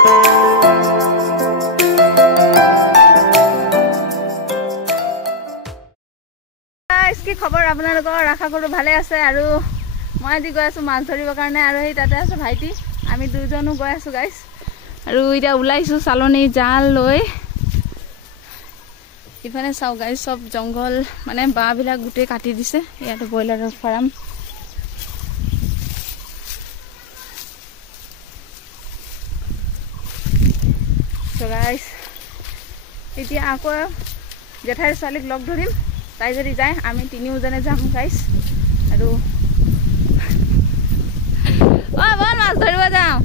কি খবৰ আপোনালোকৰ আশা কৰো ভালে আছে আৰু মই আজি গৈ আছো মাছ ধৰিবৰ কাৰণে আৰু এই তাতে আছে ভাইটি আমি দুজনো গৈ আছো গাইস আৰু এতিয়া ওলাইছো চালনী জাল লৈ ইফালে চাও গাইস সব জংগল মানে বাঁহবিলাক গুটে কাটি দিছে ইয়াতে ব্ৰইলাৰৰ ফাৰ্ম so guys এতিয়া আকৌ জেঠাইৰ ছোৱালীক লগ ধৰিম তাই যদি যায় আমি তিনিওজনে যাম গাইস আৰু বল মাছ ধৰিব যাওঁ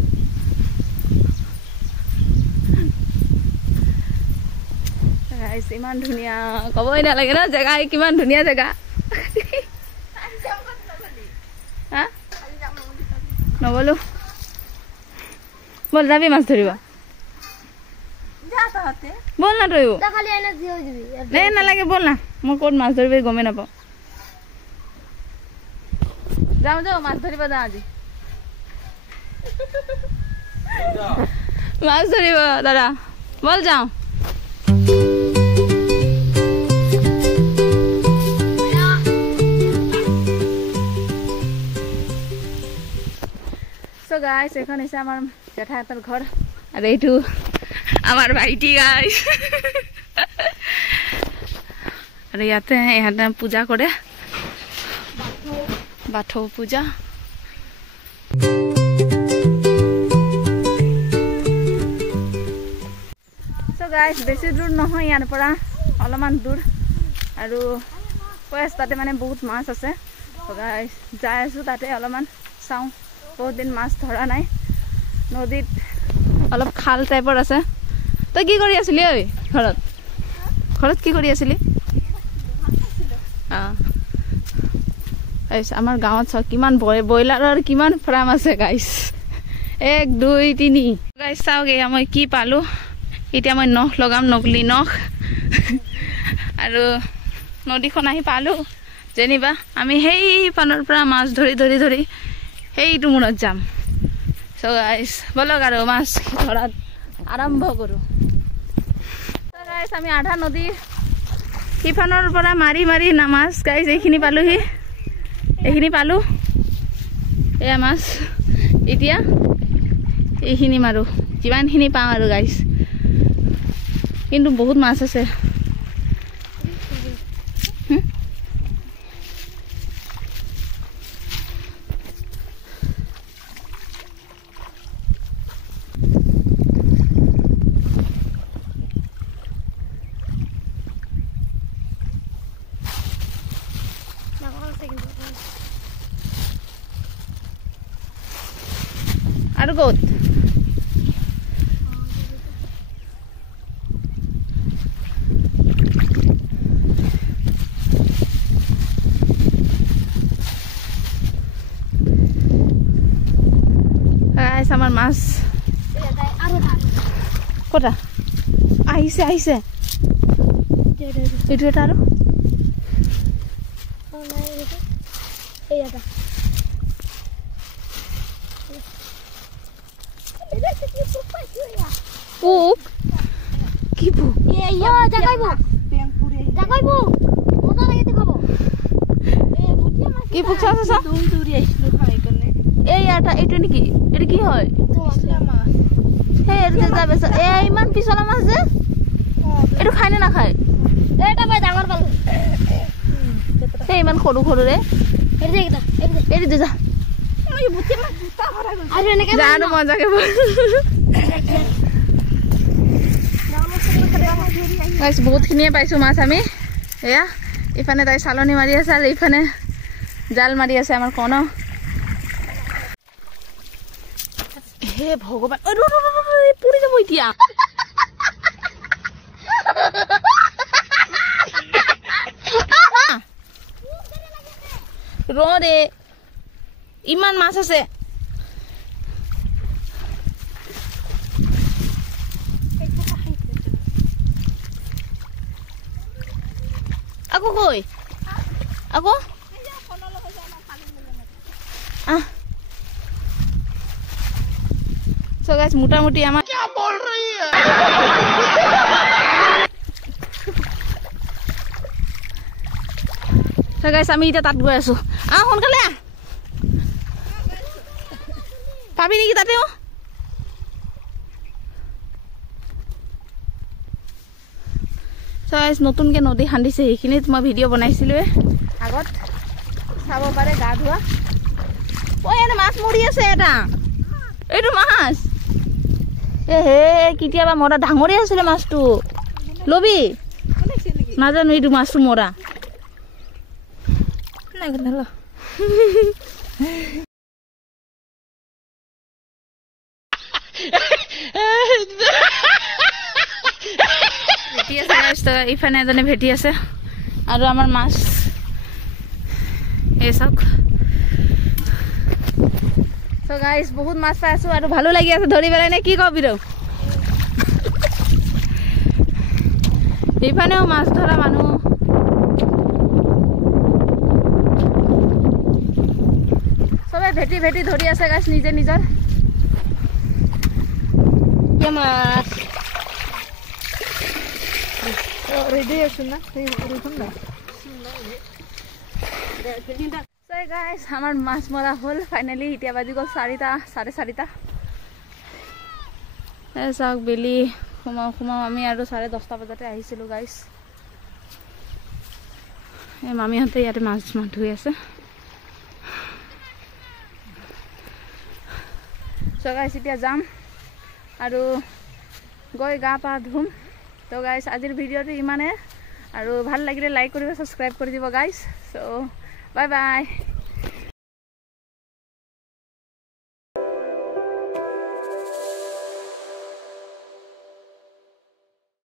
গাইস ইমান ধুনীয়া কবই নালাগে ন জেগা কিমান ধুনীয়া জেগা নগলো বল যাবি মাছ ধৰিব বল না তইও নালাগে বল না মই ক'ত মাছ ধৰিব গমে নাপাওঁ যাওঁ যাওঁ মাছ ধৰিব যাওঁ আজি মাছ ধৰিব দাদা বল যাওঁ so guys এখন হৈছে আমাৰ জেঠাইহঁতৰ ঘৰ আৰু এইটো আমাৰ ভাইটি গাইস আৰ ইয়াতে পূজা কৰে বাথৌ পূজা so guys বেছি দূৰ নহয় ইয়াৰ পৰা অলপমান দূৰ আৰু তাতে মানে বহুত মাছ আছে so guys যাই আছো তাতে অলপমান চাওঁ বহুত দিন মাছ ধৰা নাই নদীত অলপ খাল টাইপৰ আছে তই কি কৰি আছিলি ঐ ঘৰত ঘৰত কি কৰি আছিলি আমাৰ গাঁৱত চাওক কিমান ব্ৰইলাৰৰ কিমান ফাৰ্ম আছে গাইছ 1 2 3 গাইছ চাওক এয়া মই কি পালো এতিয়া মই নখ লগাম নকলি নখ আৰু নদীখন আহি পালো যেনিবা আমি সেই পানৰ পৰা মাছ ধৰি ধৰি ধৰি সেইটো মূৰত যাম so guys বলক আৰু মাছ ধৰাত আৰম্ভ কৰো গাইস আমি আধা নদী সিফানৰ পৰা মাৰি মাৰি না মাছ গাইস এইখিনি পালোহি এইখিনি পালো এয়া মাছ এতিয়া এইখিনি মাৰো যিমানখিনি পাওঁ আৰু গাইস কিন্তু বহুত মাছ আছে আৰু ক'ত আমাৰ মাছ কটা আহিছে আহিছে এইটো এটা আৰু পোক কি পোক কি পোক চাচা এইটো নেকি এইটো কি হয় ইমান পিছলা মাছ যে এইটো খাই নে নাখায় ডাঙৰ পালো সেই ইমান সৰু সৰুৰে এৰি দে যা জানো মজাকে বহুতখিনিয়ে পাইছো মাছ আমি এয়া ইফানে তাই চালনী মাৰি আছে আৰু ইফানে জাল মাৰি আছে আমাৰ কণ হে ভগৱান পৰি যাব এতিয়া ৰে ইমান মাছ আছে আকৌ কই আকৌ so guys মোটামুটি আমাৰ So guys, আমি এটা তাত গৈ আছো। সোনকালে পাবি নেকি তাতেও? So guys, নতুনকে নদী খান্দিছে, সেইখিনিত মই ভিডিঅ' বনাইছিলো আগত, চাব পাৰে গা ধোৱা। এনে মাছ মৰি আছে এটা, এইটো মাছ হে কেতিয়াবা মৰা ডাঙৰে আছিলে মাছটো। লবি নাজানো, এইটো মাছটো মৰা ভেটি আছে। ইফানে এজনে ভেটি আছে আৰু আমাৰ মাছ এই চাওক। So guys, বহুত মাছ পাই আছো আৰু ভালো লাগি আছে ধৰি পেলাই, নে কি কবি ৰ? এইফানেও মাছ ধৰা মানুহ, চবে ভেটি ভেটি ধৰি আছে গাছ নিজে নিজৰ মাছ। ৰেডি আছো না গাইজ, আমাৰ মাছ মৰা হ'ল ফাইনেলি। এতিয়া বাজি গ'ল 4টা, 4:30। চাওক বেলি সোমাও আমি আৰু 10:30 বজাতে আহিছিলোঁ গাইজ। এই মামীহঁতে ইয়াতে মাছ ধুই আছে। চ' গাইজ এতিয়া যাম আৰু গৈ গা পা ধুম। তো গাইজ আজিৰ ভিডিঅ'টো ইমানে, আৰু ভাল লাগিলে লাইক কৰিব, ছাবস্ক্ৰাইব কৰি দিব গাইজ। চ' বাই বাই।